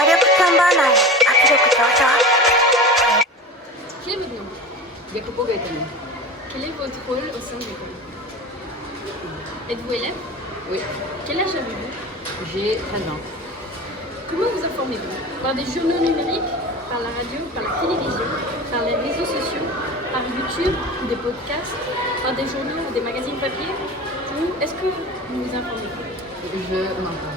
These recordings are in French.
Quel est votre nom? Jacopo Gaetano. Quel est votre rôle au sein de l'école? Êtes-vous élève? Oui, Quel âge avez-vous? j'ai 13 ans. Comment vous informez-vous? Par des journaux numériques, par la radio, par la télévision, par les réseaux sociaux, par YouTube ou des podcasts, par des journaux ou des magazines papier? Ou est-ce que vous vous informez? Je m'informe.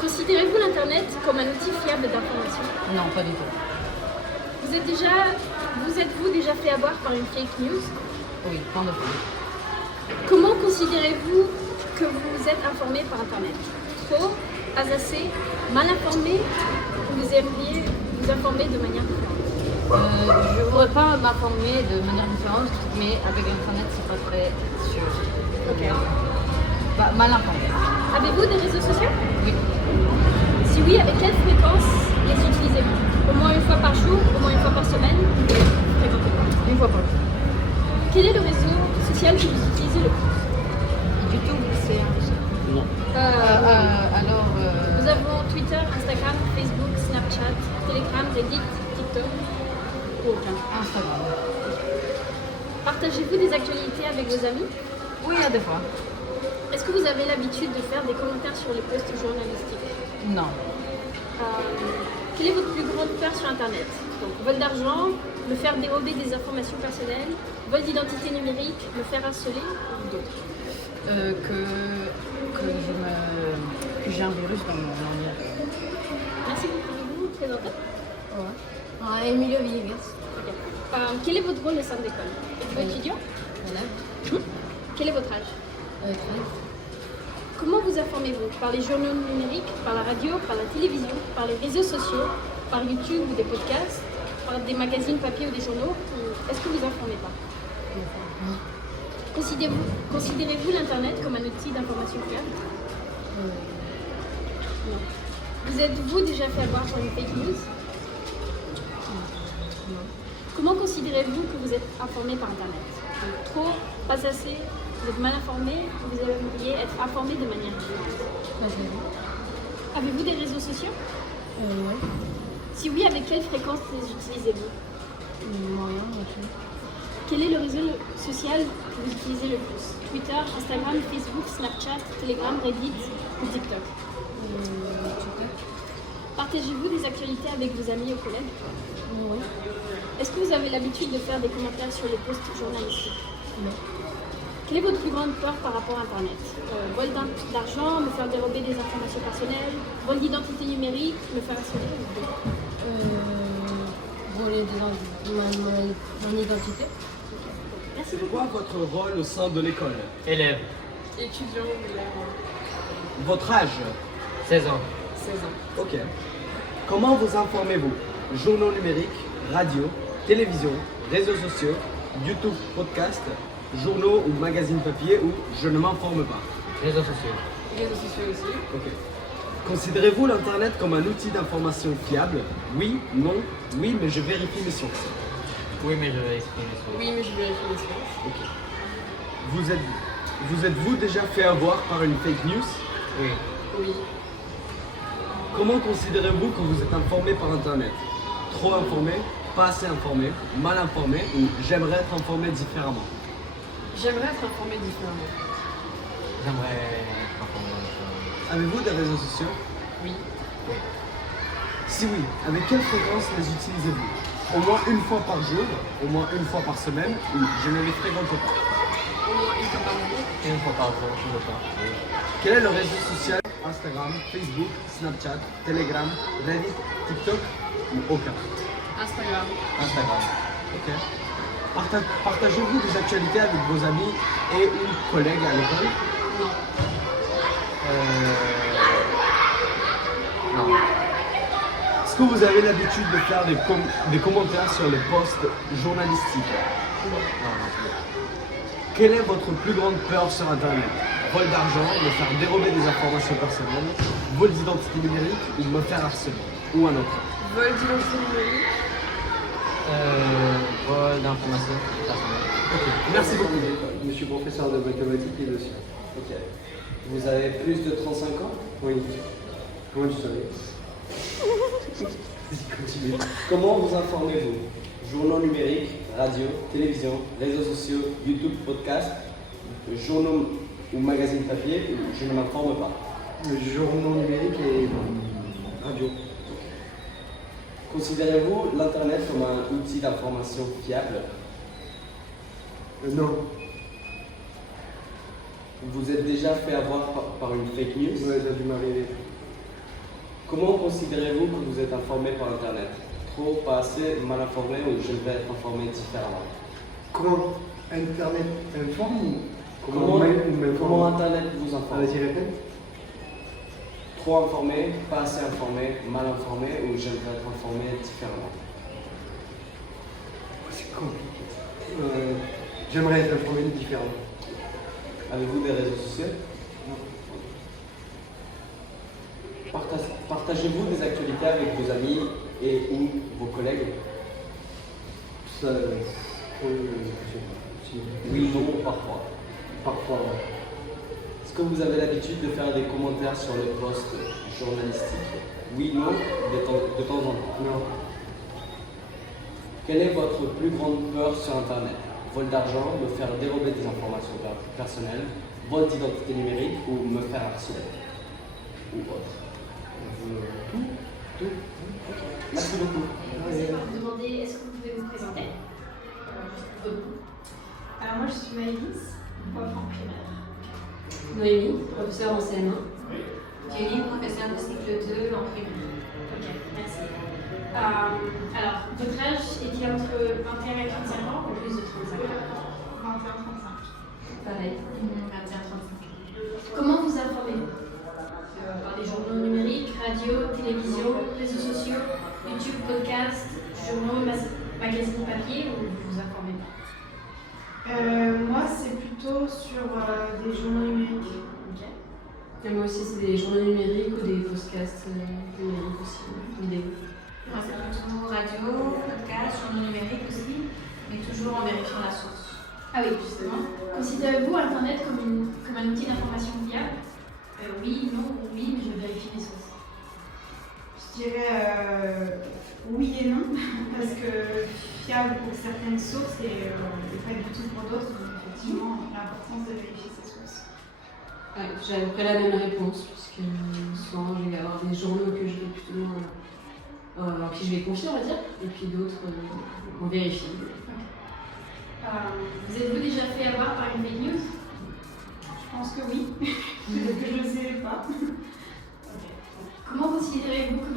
Considérez-vous l'Internet comme un outil fiable d'information? Non, pas du tout. Vous êtes-vous déjà fait avoir par une fake news? Oui, plein de fois. Comment considérez-vous que vous êtes informé par Internet? Trop, pas assez, mal informé, ou vous aimeriez vous informer de manière différente? Je ne voudrais pas m'informer de manière différente, mais avec Internet, c'est pas très sûr. Ok. Bah, mal informé. Avez-vous des réseaux sociaux? Oui. Si oui, avec quelle fréquence les utilisez-vous? Au moins une fois par jour, au moins une fois par semaine? Fréquentez pas. Une fois par jour. Quel est le réseau social que vous utilisez le plus? YouTube, c'est un réseau. Non. Alors, Nous avons Twitter, Instagram, Facebook, Snapchat, Telegram, Reddit, TikTok. Aucun. Instagram. Partagez-vous des actualités avec vos amis? Oui, à des fois. Est-ce que vous avez l'habitude de faire des commentaires sur les posts journalistiques? Non. Quelle est votre plus grande peur sur Internet? Donc, vol d'argent, me faire dérober des informations personnelles, vol d'identité numérique, me faire harceler ou d'autres? Que j'ai un virus dans mon ordinateur. Merci beaucoup. Pouvez-vous vous présenter? Ouais. Emilio Villegas. Ok. Quel est votre rôle au sein de l'école? Êtes-vous étudiant? Voilà. Quel est votre âge? 13. Comment vous informez-vous? Par les journaux numériques, par la radio, par la télévision, par les réseaux sociaux, par YouTube ou des podcasts, par des magazines papier ou des journaux? Ou est-ce que vous informez pas? Considérez-vous l'Internet comme un outil d'information fiable? Non. Vous êtes-vous déjà fait avoir par une fake news? Non. Comment considérez-vous que vous êtes informé par Internet? Donc, trop, pas assez, vous êtes mal informé, vous aimeriez être informé de manière différente? Avez-vous des réseaux sociaux? Oui. Si oui, avec quelle fréquence les utilisez-vous? Moyen, aussi. Quel est le réseau social que vous utilisez le plus? Twitter, Instagram, Facebook, Snapchat, Telegram, Reddit ou TikTok? TikTok. Partagez-vous des actualités avec vos amis au collège? Oui. Est-ce que vous avez l'habitude de faire des commentaires sur les posts journalistiques? Non. Quelle est votre plus grande peur par rapport à Internet? Vol d'argent, me faire dérober des informations personnelles, vol d'identité numérique, me faire harceler ou d'autres? Voler mon identité. Merci C'est beaucoup. quoi votre rôle au sein de l'école? Élève, Étudiant ou élève. Votre âge? 16 ans. 16 ans. Ok. Comment vous informez-vous? Journaux numériques, radio, télévision, réseaux sociaux, YouTube, podcast, journaux ou magazines papier ou je ne m'informe pas? Réseaux sociaux. Réseaux sociaux aussi. Ok. Considérez-vous l'Internet comme un outil d'information fiable? Oui, non, oui, mais je vérifie mes sources. Oui, mais je vais exprimer ça. Oui, mais je vérifie les sources. Ok. Vous êtes-vous déjà fait avoir par une fake news? Oui. Oui. Comment considérez-vous que vous êtes informé par Internet? Trop informé, pas assez informé, mal informé ou j'aimerais être informé différemment? J'aimerais être informé différemment. J'aimerais être informé de ça. Avez-vous des réseaux sociaux? Oui. Oui. Si oui, avec quelle fréquence les utilisez-vous? Au moins une fois par jour, au moins une fois par semaine ou je ne les fréquente pas? Au moins une fois par jour. Une fois par jour, je ne veux pas. Oui. Quel est le réseau social? Instagram, Facebook, Snapchat, Telegram, Reddit, TikTok ou aucun? Instagram. Instagram. Ok. Partagez-vous des actualités avec vos amis et ou collègues à l'école? Non. Non. Est-ce que vous avez l'habitude de faire des commentaires sur les posts journalistiques? Non, non plus. Quelle est votre plus grande peur sur Internet? Vol d'argent, me faire dérober des informations personnelles, vol d'identité numérique ou me faire harceler? Ou un autre? Vol d'identité numérique. Vol d'informations personnelles. Ok, merci beaucoup. Je suis professeur de mathématiques et de sciences. Ok. Vous avez plus de 35 ans? Oui. Comment tu savais? Continuez. Comment vous informez-vous? Journaux numériques, radio, télévision, réseaux sociaux, YouTube, podcast, journaux ou magazines papier, je ne m'informe pas. Journaux numériques et radio. Considérez-vous l'Internet comme un outil d'information fiable? Non. Vous vous êtes déjà fait avoir par une fake news? Ouais, ça a dû m'arriver. Comment considérez-vous que vous êtes informé par Internet? Trop, pas assez, mal informé ou je vais être informé différemment? Comment Internet informe ou Comment m'informe? Internet vous informe? Vas-y, répète. Trop informé, pas assez informé, mal informé ou je vais être informé différemment? C'est compliqué. J'aimerais être informé différemment. Avez-vous des réseaux sociaux? Partagez-vous des actualités avec vos amis et ou vos collègues? Ça, je sais pas. Si. Oui, non, parfois. Parfois, ouais. Est-ce que vous avez l'habitude de faire des commentaires sur les posts journalistiques? Oui, non, de temps en temps. Non. Quelle est votre plus grande peur sur Internet? Vol d'argent, me faire dérober des informations personnelles, vol d'identité numérique ou me faire harceler? Ou autre? Tout. Merci beaucoup. Je vais vous demander, est-ce que vous pouvez vous présenter? Alors moi je suis Maëlys, prof en primaire. Noémie, professeure en CM1. Jenny, professeure de cycle 2 en primaire. Ok, merci. Alors, votre âge est-il entre 21 et 35 ans ou plus de 35 ans? 21-35. Pareil. 21-35. Comment vous informez-vous? Par des journaux numériques, radio, télévision, réseaux sociaux, YouTube, podcast, journaux, magazines papier ou vous vous informez pas? Moi c'est plutôt sur des journaux numériques. Ok. Et moi aussi, c'est des journaux numériques ou des podcasts numériques aussi, vidéo. Moi c'est plutôt radio, podcast, journaux numériques aussi, mais toujours en vérifiant la source. Ah oui, justement. Considérez-vous Internet comme un outil d'information fiable? Oui, non, oui, mais je vérifie mes sources. Je dirais oui et non, parce que fiable pour certaines sources et pas du tout pour d'autres, donc effectivement l'importance de vérifier ses sources. Ouais, j'ai à peu près la même réponse, puisque souvent je vais avoir des journaux que je vais plutôt en qui je vais confier, on va dire, et puis d'autres, on vérifie. Vous êtes-vous déjà fait avoir par une fake news? Je pense que oui, peut-être que je ne sais pas. Comment considérez-vous que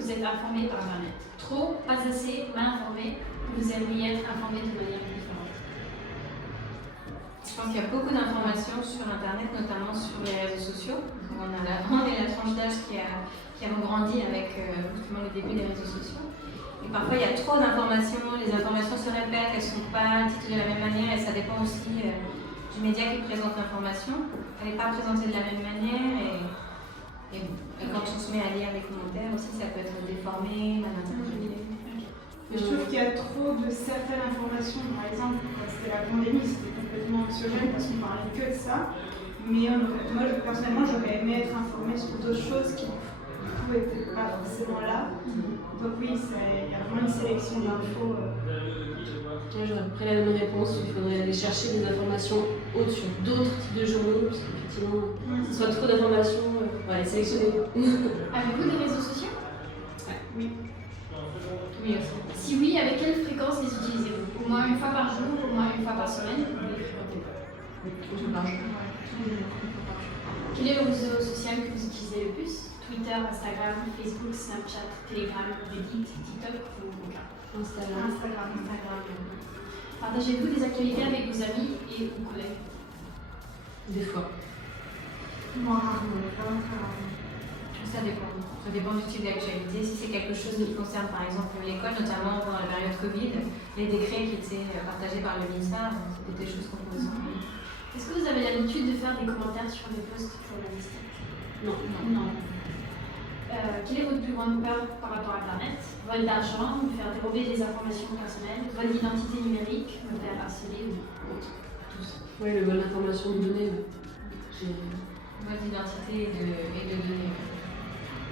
vous êtes informé par Internet? Trop, pas assez, mal informé, ou vous aimeriez être informé de manière différente? Je pense qu'il y a beaucoup d'informations sur Internet, notamment sur les réseaux sociaux. On est la tranche d'âge qui a grandi avec justement le début des réseaux sociaux. Et parfois, il y a trop d'informations, les informations se répètent, elles ne sont pas titulées de la même manière et ça dépend aussi du média qui présente l'information. Elle n'est pas présentée de la même manière et quand on se met à lire les commentaires aussi, ça peut être déformé, mal interprété. Mais je trouve qu'il y a trop de certaines informations. Par exemple, quand c'était la pandémie, c'était complètement anxiogène parce qu'on parlait que de ça. Mais moi, personnellement, j'aurais aimé être informée sur d'autres choses qui, du coup, n'étaient pas forcément là. Donc oui, il y a vraiment une sélection d'infos. Ouais, j'aurais à peu près la même réponse. Il faudrait aller chercher des informations autres sur d'autres types de journaux, parce qu'effectivement, ce soit trop d'informations, les sélectionner. Avez-vous des réseaux sociaux? Oui. Oui aussi. Si oui, avec quelle fréquence les utilisez-vous? Au moins une fois par jour, au moins une fois par semaine, vous les fréquentez? Tout par jour. Quel est le réseau social que vous utilisez le plus? Twitter, Instagram, Facebook, Snapchat, Telegram, Reddit, TikTok ou aucun? Instagram. Partagez-vous des actualités avec vos amis et vos collègues? Des fois. Moi, rarement, vraiment très rarement. Ça dépend. Ça dépend du type d'actualité. Si c'est quelque chose qui concerne par exemple l'école, notamment pendant la période Covid, les décrets qui étaient partagés par le ministère, c'était des choses qu'on pouvait s'envoyer. Est-ce que vous avez l'habitude de faire des commentaires sur des posts journalistiques? Non. Quelle est votre plus grande peur par rapport à Internet? Vol d'argent, vous faire dérober des informations personnelles, vol d'identité numérique, vous faire harceler ou autre? Tous. Oui, le vol d'informations de données. Vol d'identité et de données.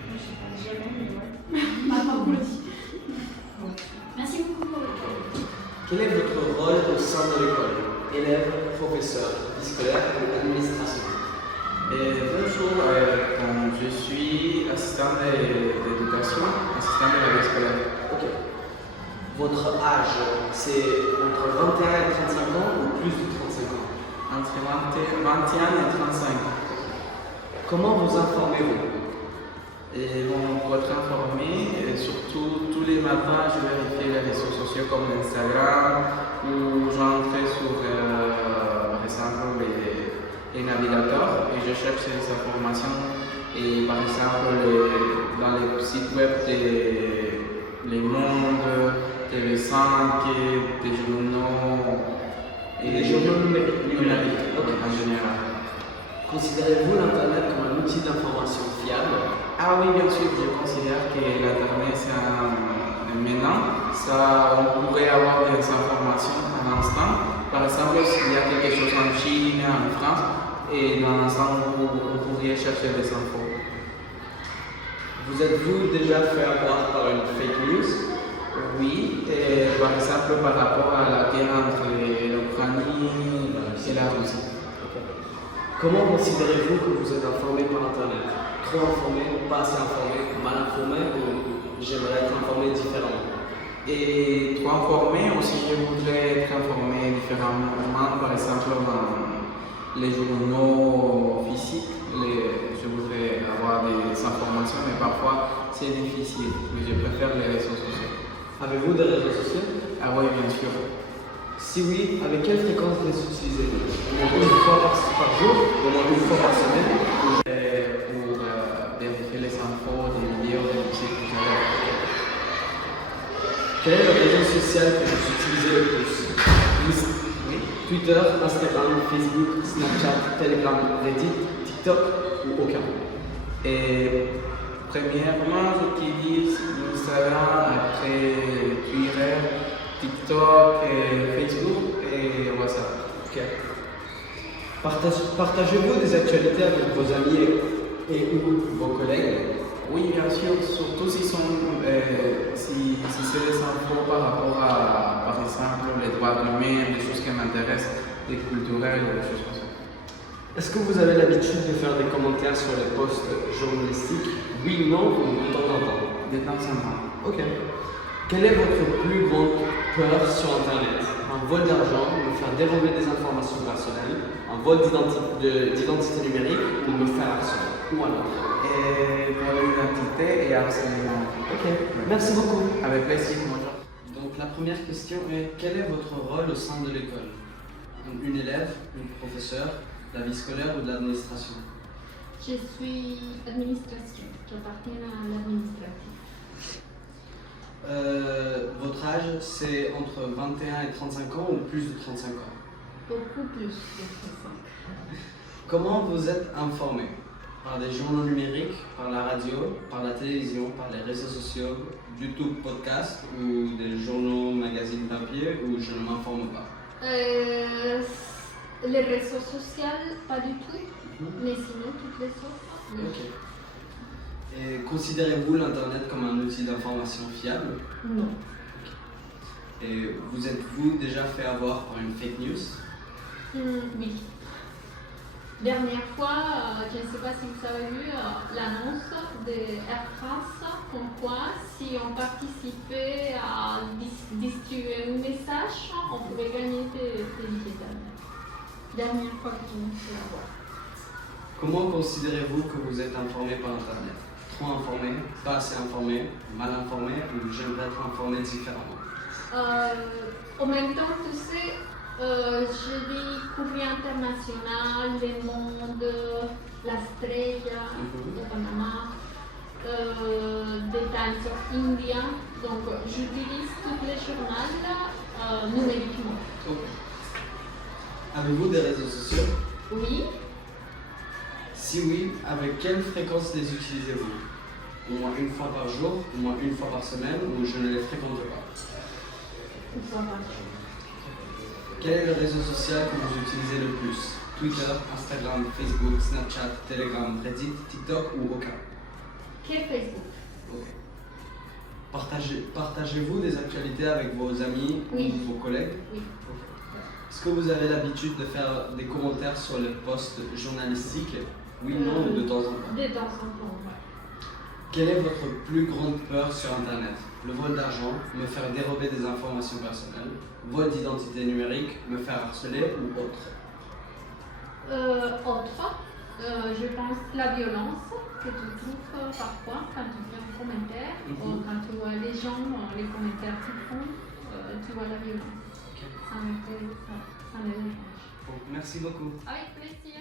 Je sais pas, jamais, mais ouais. Maintenant qu'on le dit. Merci beaucoup. Quel est votre rôle au sein de l'école? Élève, professeur, vie scolaire ou administration? Bonjour, je suis assistant d'éducation, assistant de la vie scolaire. Ok. Votre âge, c'est entre 21 et 35 ans ou plus de 35 ans? Entre 21 et 35. Comment vous informez-vous? Et bon, pour être informé, surtout tous les matins, je vérifie les réseaux sociaux comme Instagram ou j'entre sur, par exemple, les navigateurs et je cherche des informations. Et par exemple, dans les sites web Les Mondes, TV5, des journaux Et les journaux numériques en général. Considérez-vous l'Internet comme un outil d'information fiable? Ah oui, bien sûr, je considère que l'Internet, maintenant, on pourrait avoir des informations à l'instant. Par exemple, s'il y a quelque chose en Chine, en France, et dans l'instant, on pourrait chercher des infos. Vous êtes-vous déjà fait avoir par une fake news? Oui, et par exemple, par rapport à la guerre entre l'Ukraine et la Russie. Comment considérez-vous que vous êtes informé par Internet? Trop informé, pas assez informé, mal informé ou j'aimerais être informé différemment? Et trop informé, aussi je voudrais être informé différemment, par exemple dans les journaux physiques, je voudrais avoir des informations, mais parfois c'est difficile, mais je préfère les réseaux sociaux. Avez-vous des réseaux sociaux? Ah oui, bien sûr. Si oui, avec quelle fréquence les utilisez-vous? Au moins une fois par jour, au moins une fois par semaine? Pour vérifier les infos, des vidéos, des musiques, tout ça. Quel est le réseau social que vous utilisez le plus? Oui. Twitter, Instagram, Facebook, Snapchat, Telegram, Reddit, TikTok ou aucun? Et premièrement, j'utilise Instagram, après Twitter, TikTok, Facebook et WhatsApp. Ok. Partagez-vous des actualités avec vos amis et ou vos collègues? Oui, bien sûr, surtout si c'est des infos par rapport à, par exemple, les droits humains, des choses qui m'intéressent, des culturelles, des choses comme ça. Est-ce que vous avez l'habitude de faire des commentaires sur les posts journalistiques? Oui, non ou de temps en temps? De temps en temps. Ok. Quelle est votre plus grande peur sur Internet? Un vol d'argent, me faire dérober des informations personnelles, un vol d'identité numérique ou me faire harceler? Ou alors? Et pour l'identité et harcèlement. Ok, merci beaucoup. Avec plaisir, bonjour. Donc la première question est, quel est votre rôle au sein de l'école? Une élève, une professeur, la vie scolaire ou de l'administration? Je suis administration, j'appartiens à l'administratif. Votre âge, c'est entre 21 et 35 ans ou plus de 35 ans? Beaucoup plus de 35. Comment vous êtes informé? Par des journaux numériques, par la radio, par la télévision, par les réseaux sociaux, YouTube, podcast ou des journaux, magazines papier ou je ne m'informe pas? Les réseaux sociaux, pas du tout, mais sinon toutes les autres. Oui. Ok. Et considérez-vous l'Internet comme un outil d'information fiable? Non. Et vous êtes-vous déjà fait avoir par une fake news? Oui. Dernière fois, je ne sais pas si vous avez vu l'annonce de Air France, comme quoi si on participait à distribuer un message, on pouvait gagner des billets d'avion. Dernière fois que je me suis fait avoir. Comment considérez-vous que vous êtes informé par Internet? Trop informé, pas assez informé, mal informé ou j'aimerais être informé différemment? En même temps, tu sais, je lis Courrier International, Le Monde, La Estrella de Panama, The Times of India. Donc, j'utilise tous les journaux numériquement. Okay. Avez-vous des réseaux sociaux? Oui. Si oui, avec quelle fréquence les utilisez-vous? Au moins une fois par jour, au moins une fois par semaine ou je ne les fréquente pas? Une fois par jour. Quel est le réseau social que vous utilisez le plus? Twitter, Instagram, Facebook, Snapchat, Telegram, Reddit, TikTok ou aucun? que Facebook. Ok. Partagez-vous des actualités avec vos amis Oui. ou vos collègues? Oui. Ok. Est-ce que vous avez l'habitude de faire des commentaires sur les posts journalistiques? Oui, non, ou de temps en temps? De temps en temps, ouais. Quelle est votre plus grande peur sur Internet? Le vol d'argent, me faire dérober des informations personnelles, vol d'identité numérique, me faire harceler ou autre? Je pense la violence que tu trouves parfois quand tu fais un commentaire ou quand tu vois les gens, les commentaires qu'ils font, tu vois la violence. Ok. Ça me dérange. Bon, merci beaucoup. Avec plaisir.